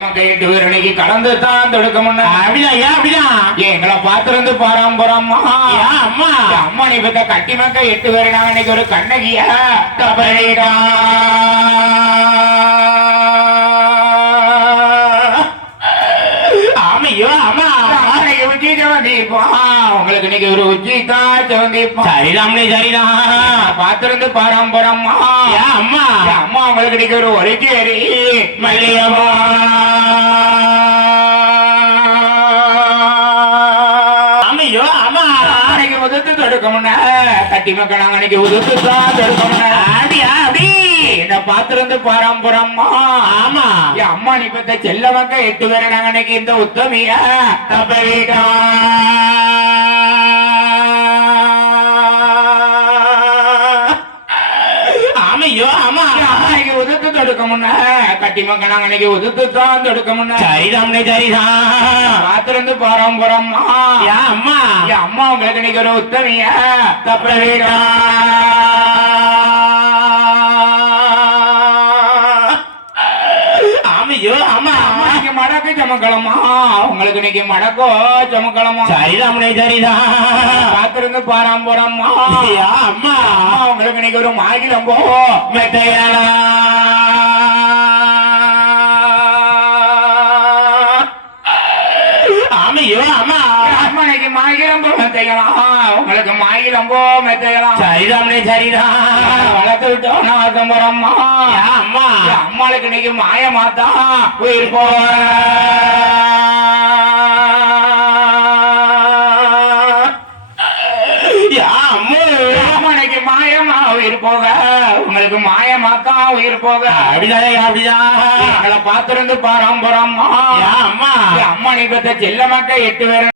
கடந்து தான் தொடுக்க அப்படிதான் ஏன் அப்படிதான் எங்களை பார்த்திருந்து பாராம்பரம்மா அம்மா. அம்மா? நீ பத்த கட்டி மக்க எட்டு பேர் நாங்க இன்னைக்கு ஒரு கண்ணகியா. தபரிடா ஆமையோ அம்மா. இன்னைக்கு உங்களுக்கு இன்னைக்கு ஒரு உச்சி தான் ஜவந்திப்பா சரிதாம்னே சரிதான் பார்த்திருந்து பாராம்பரம்மா அம்மா. அம்மா உங்களுக்கு இன்னைக்கு ஒரு ஒலிச்சேரி மல்லியம்மா. ஆமையோ அம்மா. அன்னைக்கு உதுத்து தொடுக்க முன்ன. கட்டி மக்கள் நாங்க அன்னைக்கு உதுத்து தான் தொடுக்க முன்ன. அப்படியா அப்படி என்ன பார்த்திருந்து பாராம்பரம்மா ஆமா. என் அம்மா நீ பெத்த செல்ல மக்க எட்டு பேரை நாங்க அன்னைக்கு இந்த உத்தமிய தப்பவிட்டா ஆமையோ தொடுக்க முன்ன கட்டி மக்க நாங்க அன்னைக்கு உதுத்து தான் தொடுக்க முன்ன. சரிதாம்னே சரிதான் பார்த்திருந்து பாராம்பரம்மா ஏன் அம்மா. அம்மா. உங்களுக்கு இன்னைக்கு ஒரு உத்தமிய தப்பவிட்டா ஆமையோ அம்மா. இன்னைக்கு மடக்கு சமக்கலமா உங்களுக்கு இன்னைக்கு மடக்கோ சமக்கலமா சரிதாம்னே சரிதான் காத்திருந்து பாராம்பரம்மா ஏன் அம்மா. உங்களுக்கு இன்னைக்கு ஒரு மாகிலம்போ மெத்தையலா ஆமையோ அம்மா. அம்மா இன்னைக்கு மாகிலம்போ மெத்தையலாம் உங்களுக்கு மாகிலம்போ மெத்தையலாம் சரிதாம்னே சரிதான் வளர்த்து விட்டோம் ஆசம்பரம்மா ஏன் அம்மா. அம்மாளுக்கு இன்னைக்கு மாய மாத்தா உயிர் போ ஏன் அம்மா. மாயமா உயிர் போக உங்களுக்கு மாய மாத்தா உயிர் போக. அப்படிதான் அப்படிதான் எங்களை பார்த்திருந்து பாராம்பரம்மா ஏன் அம்மா. அம்மா நீ பெத்த செல்ல மக்க எட்டு பேர்